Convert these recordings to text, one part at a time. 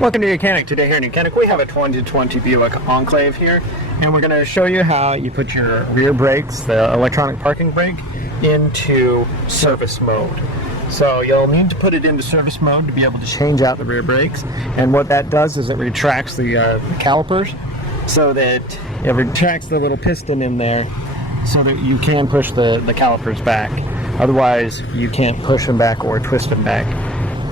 Welcome to YOUCANIC. Today here in YOUCANIC we have a 2020 Buick Enclave here, and we're going to show you how you put your rear brakes, the electronic parking brake, into service mode. So you'll need to put it into service mode to be able to change out the rear brakes, and what that does is it retracts the calipers so that it retracts the little piston in there so that you can push the calipers back. Otherwise you can't push them back or twist them back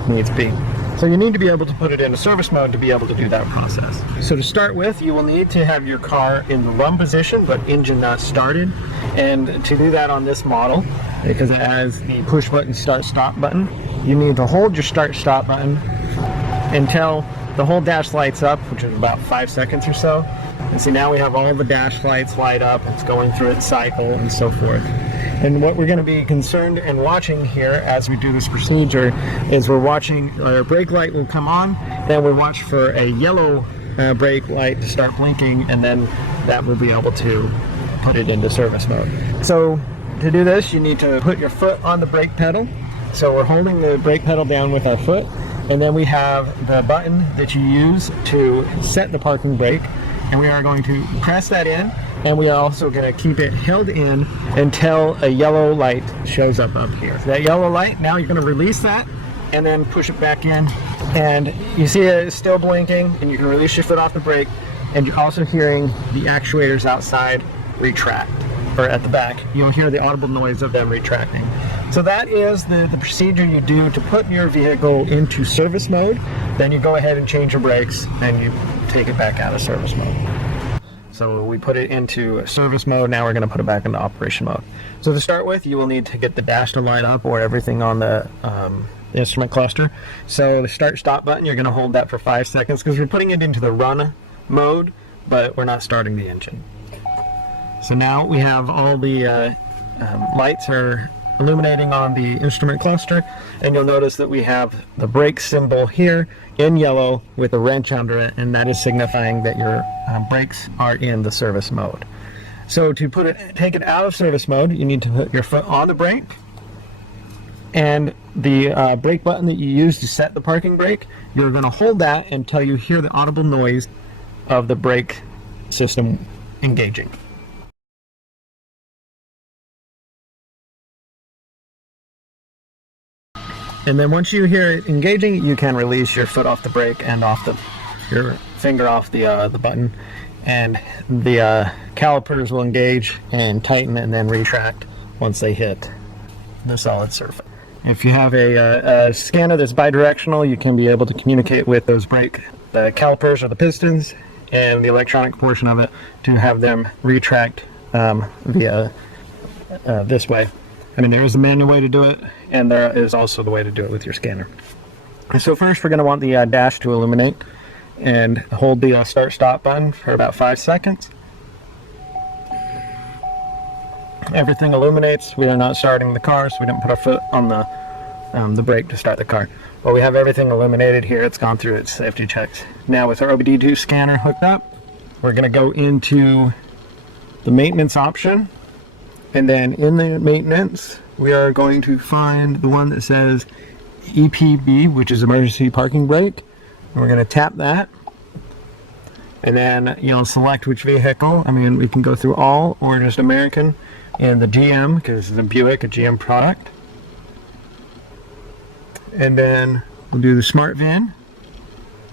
needs be. So you need to be able to put it into service mode to be able to do that process. So to start with, you will need to have your car in the run position but engine not started. And to do that on this model, because it has the push button start stop button, you need to hold your start stop button until the whole dash lights up, which is about 5 seconds or so. And see, now we have all the dash lights light up, it's going through its cycle and so forth. And what we're going to be concerned and watching here as we do this procedure is we're watching our brake light will come on, then we watch for a yellow brake light to start blinking, and then that will be able to put it into service mode. So to do this, you need to put your foot on the brake pedal. So we're holding the brake pedal down with our foot, and then we have the button that you use to set the parking brake, and we are going to press that in, and we are also going to keep it held in until a yellow light shows up here. So that yellow light, now you're going to release that and then push it back in, and you see it is still blinking, and you can release your foot off the brake, and you're also hearing the actuators outside retract, or at the back you'll hear the audible noise of them retracting. So that is the procedure you do to put your vehicle into service mode. Then you go ahead and change your brakes and you take it back out of service mode. So we put it into service mode, now we're going to put it back into operation mode. So to start with, you will need to get the dash to light up or everything on the instrument cluster. So the start stop button, you're going to hold that for 5 seconds because we're putting it into the run mode, but we're not starting the engine. So now we have all the lights are illuminating on the instrument cluster, and you'll notice that we have the brake symbol here in yellow with a wrench under it, and that is signifying that your brakes are in the service mode. So to take it out of service mode, you need to put your foot on the brake, and the brake button that you use to set the parking brake, you're going to hold that until you hear the audible noise of the brake system engaging. And then once you hear it engaging, you can release your foot off the brake and your finger off the button, and the calipers will engage and tighten and then retract once they hit the solid surface. If you have a scanner that's bidirectional, you can be able to communicate with those the calipers or the pistons and the electronic portion of it to have them retract via this way. I mean, there is a manual way to do it, and there is also the way to do it with your scanner. So first we're going to want the dash to illuminate, and hold the start stop button for about 5 seconds. Everything illuminates. We are not starting the car, so we didn't put our foot on the brake to start the car. But we have everything illuminated here. It's gone through its safety checks. Now with our OBD2 scanner hooked up, we're going to go into the maintenance option. And then in the maintenance, we are going to find the one that says EPB, which is emergency parking brake. And we're going to tap that. And then you'll select which vehicle. I mean, we can go through all or just American. And the GM, because it's a Buick, a GM product. And then we'll do the smart VIN.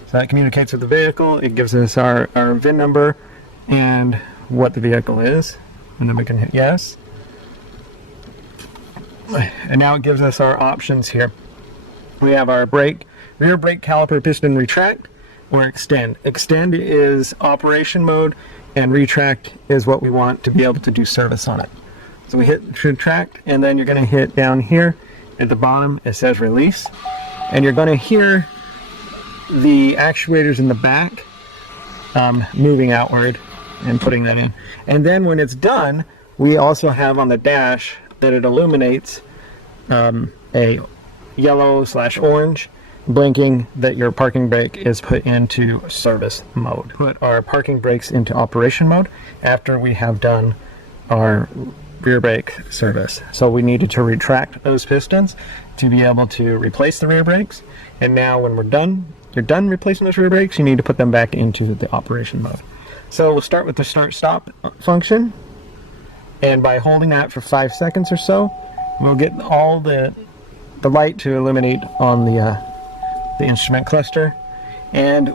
So that communicates with the vehicle. It gives us our VIN number and what the vehicle is. And then we can hit yes. And now it gives us our options here. We have our rear brake caliper piston retract or extend. Extend is operation mode, and retract is what we want to be able to do service on it. So we hit retract, and then you're going to hit down here at the bottom, it says release, and you're going to hear the actuators in the back moving outward and putting that in. And then when it's done, we also have on the dash that it illuminates a yellow/orange blinking that your parking brake is put into service mode. Put our parking brakes into operation mode after we have done our rear brake service. So we needed to retract those pistons to be able to replace the rear brakes. And now when you're done replacing those rear brakes, you need to put them back into the operation mode. So we'll start with the start-stop function. And by holding that for 5 seconds or so, we'll get all the light to illuminate on the instrument cluster. And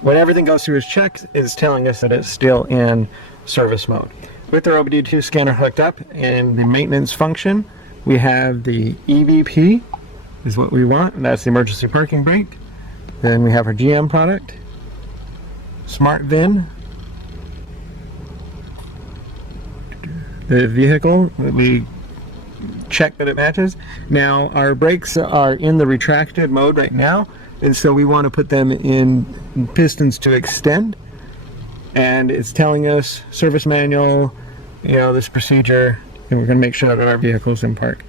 when everything goes through its checks, it's telling us that it's still in service mode. With our OBD2 scanner hooked up in the maintenance function, we have the EVP is what we want, and that's the emergency parking brake. Then we have our GM product, Smart VIN, the vehicle that we check that it matches. Now our brakes are in the retracted mode right now, and so we want to put them in pistons to extend. And it's telling us service manual, you know, this procedure, and we're going to make sure that our vehicle is in park.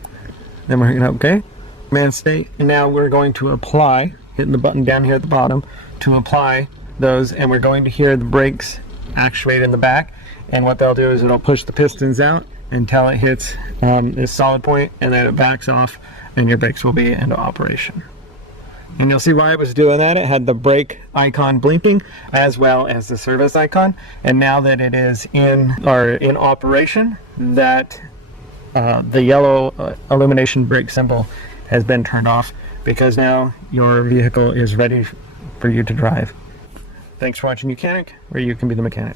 Then we're going to OK, command state, and now we're going to apply, hitting the button down here at the bottom to apply those, and we're going to hear the brakes actuate in the back, and what they'll do is it'll push the pistons out until it hits this solid point, and then it backs off, and your brakes will be into operation. And you'll see why it was doing that. It had the brake icon blinking as well as the service icon. And now that it is in operation, that the yellow illumination brake symbol has been turned off, because now your vehicle is ready for you to drive. Thanks for watching YOUCANIC, where you can be the mechanic.